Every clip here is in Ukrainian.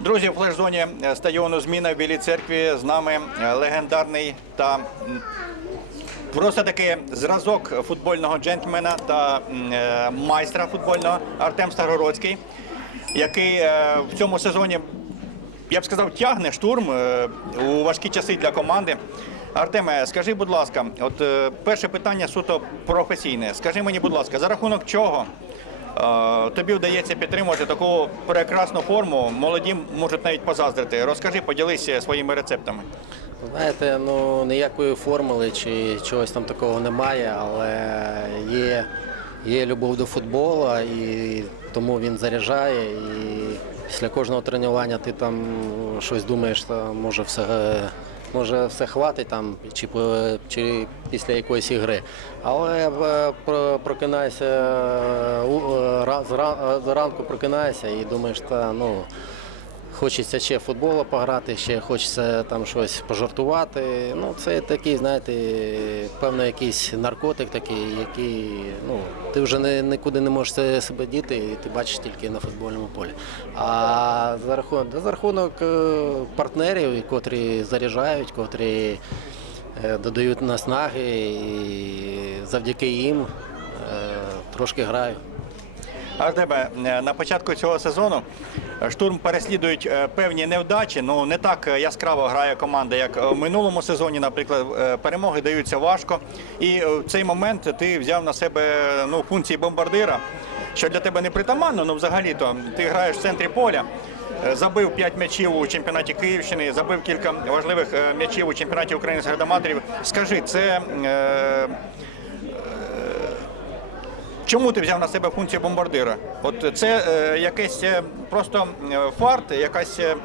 Друзі, в флеш-зоні е, стадіону Зміна в Білій церкві з нами е, легендарний та просто таки зразок футбольного джентльмена та е, майстра футбольного Артем Старгородський, який в цьому сезоні, я б сказав, тягне штурм у важкі часи для команди. Артеме, скажи, будь ласка, от перше питання суто професійне. Скажи мені, будь ласка, за рахунок чого Тобі вдається підтримувати таку прекрасну форму. Молоді можуть навіть позаздрити. Розкажи, поділися своїми рецептами. Знаєте, ну ніякої формули чи чогось там такого немає, але є, є любов до футболу, і тому він заряджає. І після кожного тренування ти там щось думаєш, що може все. Може, все хватить там, чи, чи після якоїсь ігри. Але е, про- прокинаєшся е, е, ра- зранку прокинаєшся і думаєш, та ну. Хочеться ще в футбол пограти, ще хочеться там щось пожартувати. Ну, це такий, знаєте, певно, якийсь наркотик такий, який ну, ти вже не, нікуди не можеш себе діти, і ти бачиш тільки на футбольному полі. А за рахунок, за рахунок е, партнерів, котрі заряджають, котрі е, додають наснаги, і завдяки їм е, трошки граю. Артеме, е, на початку цього сезону штурм переслідують е, певні невдачі. Ну не так е, яскраво грає команда, як е, в минулому сезоні. Наприклад, е, перемоги даються важко. І е, в цей момент ти взяв на себе ну, функції бомбардира, що для тебе не притаманно, ну взагалі-то ти граєш в центрі поля. Е, Забив 5 м'ячів у чемпіонаті Київщини, забив кілька важливих е, м'ячів у чемпіонаті України з градоматорів. Скажи, це е, Чому ти взяв на себе функцію бомбардира? От це е, якесь е, просто фарт, якась е,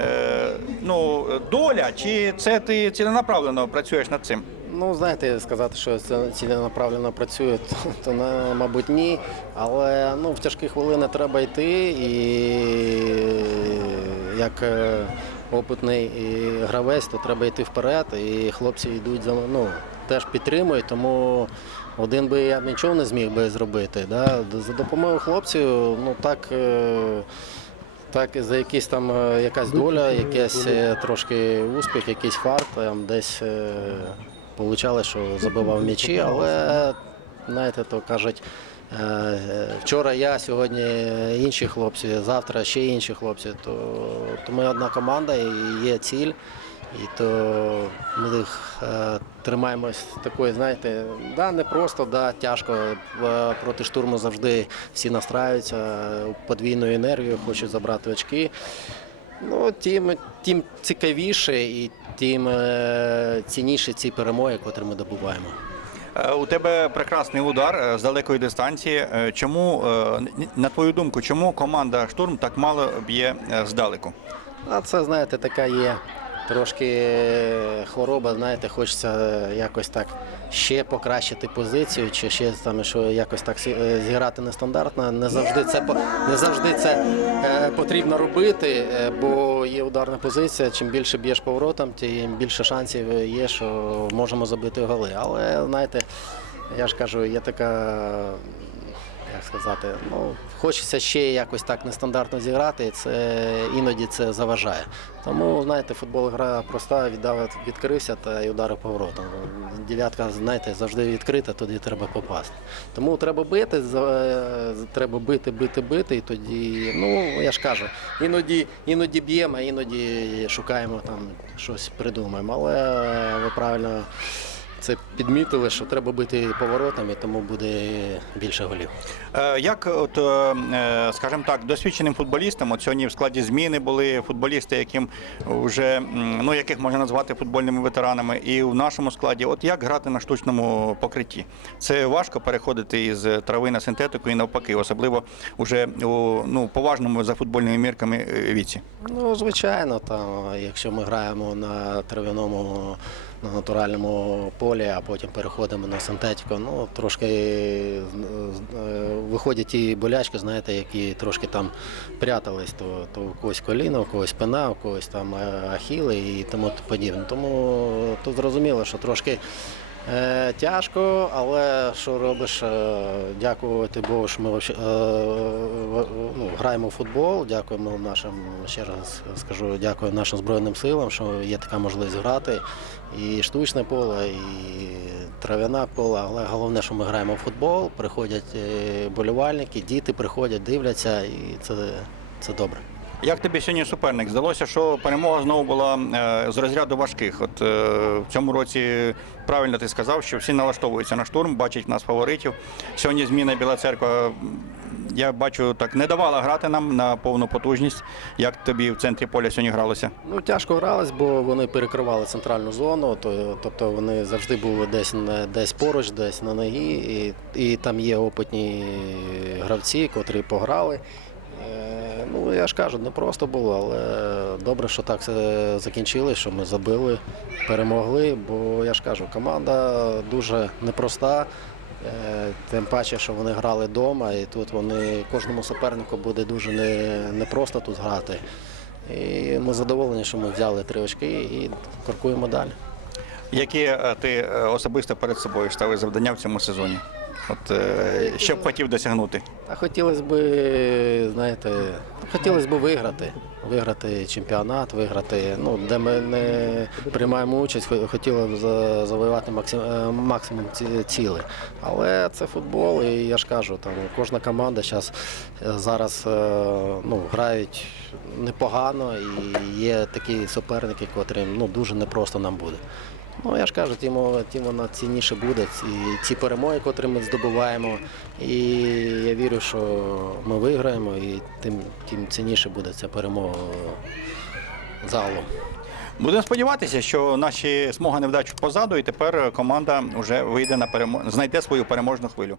е, ну, доля, чи це ти ціленаправлено працюєш над цим? Ну, знаєте, сказати, що це ціленаправленно працює, то, то мабуть, ні. Але ну, в тяжкі хвилини треба йти і як е, опитний і гравець, то треба йти вперед. І хлопці йдуть за ну, теж підтримують, тому один би я нічого не зміг би зробити. Да? За допомогою хлопців, ну так. е, так, за якісь там е, якась доля, якийсь е, трошки успіх, якийсь фарт, там десь получали, що забивав м'ячі, але знаєте, то кажуть. Вчора я, сьогодні інші хлопці, завтра ще інші хлопці. То, то ми одна команда і є ціль. І то ми е, тримаємось такої, знаєте, да, не просто, да, тяжко. Е, Проти штурму завжди всі настраюються е, подвійною енергією, хочуть забрати очки. Ну, тим, тим цікавіше і тим цінніше ці перемоги, котрі ми добуваємо. У тебе прекрасний удар з далекої дистанції. Чому, на твою думку, чому команда штурм так мало б'є здалеку? А це, знаєте, така є трошки хвороба, знаєте, хочеться якось так ще покращити позицію, чи ще там, що якось так е, зіграти нестандартно. Не завжди це не завжди це е, потрібно робити, е, бо є ударна позиція. Чим більше б'єш поворотом, тим більше шансів є, що можемо забити голи. Але знаєте, я ж кажу, є така як сказати, ну, хочеться ще якось так нестандартно зіграти, і це іноді це заважає. Тому, знаєте, футбол гра проста, віддав, відкрився та й ударив поворотом. Дев'ятка, знаєте, завжди відкрита, туди треба попасти. Тому треба бити, треба бити, бити, бити, і тоді, ну, я ж кажу, іноді, іноді б'ємо, іноді шукаємо там щось придумаємо. Але ви правильно це підмітили, що треба бити поворотами, тому буде більше голів. Е, Як, от, е, е, скажімо так, досвідченим футболістам, от сьогодні в складі зміни були футболісти, яким вже, ну, яких можна назвати футбольними ветеранами, і в нашому складі, от як грати на штучному покритті? Це важко переходити із трави на синтетику і навпаки, особливо вже у ну, поважному за футбольними мірками віці. Ну, звичайно, там, якщо ми граємо на трав'яному, на натуральному полі, а потім переходимо на синтетику, ну трошки е, е, виходять ті болячки, знаєте, які трошки там прятались, то, то у когось коліно, у когось спина, у когось там е, ахіли і тому подібне. Тому тут зрозуміло, що трошки тяжко, але що робиш? Е, дякувати Богу, що ми е, ну, граємо в футбол. Дякуємо нашим, ще раз скажу, дякую нашим Збройним силам, що є така можливість грати. І штучне поле, і трав'яне поле, але головне, що ми граємо в футбол, приходять е, болівальники, діти приходять, дивляться, і це, це добре. Як тобі сьогодні суперник? Здалося, що перемога знову була е, з розряду важких. От е, в цьому році правильно ти сказав, що всі налаштовуються на штурм, бачать в нас фаворитів. Сьогодні зміна Біла церква. Я бачу, так не давала грати нам на повну потужність. Як тобі в центрі поля сьогодні гралося? Ну, тяжко грались, бо вони перекривали центральну зону, то, тобто вони завжди були десь, десь поруч, десь на ногі, і, і там є опитні гравці, котрі пограли. Е, ну, я ж кажу, не просто було, але добре, що так все закінчилось, що ми забили, перемогли, бо я ж кажу, команда дуже непроста. Е, Тим паче, що вони грали вдома, і тут вони кожному супернику буде дуже не, непросто тут грати. І ми задоволені, що ми взяли три очки і крокуємо далі. Які е, ти особисто перед собою ставив завдання в цьому сезоні? От е, що б хотів досягнути? Хотілося б, знаєте, хотілося б виграти. Виграти чемпіонат, виграти, ну, де ми не приймаємо участь, хотіли б завоювати е, максимум ці- цілей. Але це футбол, і я ж кажу, там кожна команда зараз, зараз е, ну, грають непогано, і є такі суперники, котрим ну, дуже непросто нам буде. Ну, я ж кажу, тим, тим вона цінніше буде. Ці, ці перемоги, які ми здобуваємо. І я вірю, що ми виграємо, і тим, тим цінніше буде ця перемога загалом. Будемо сподіватися, що наші смуга невдач позаду, і тепер команда вже вийде на перемогу, знайде свою переможну хвилю.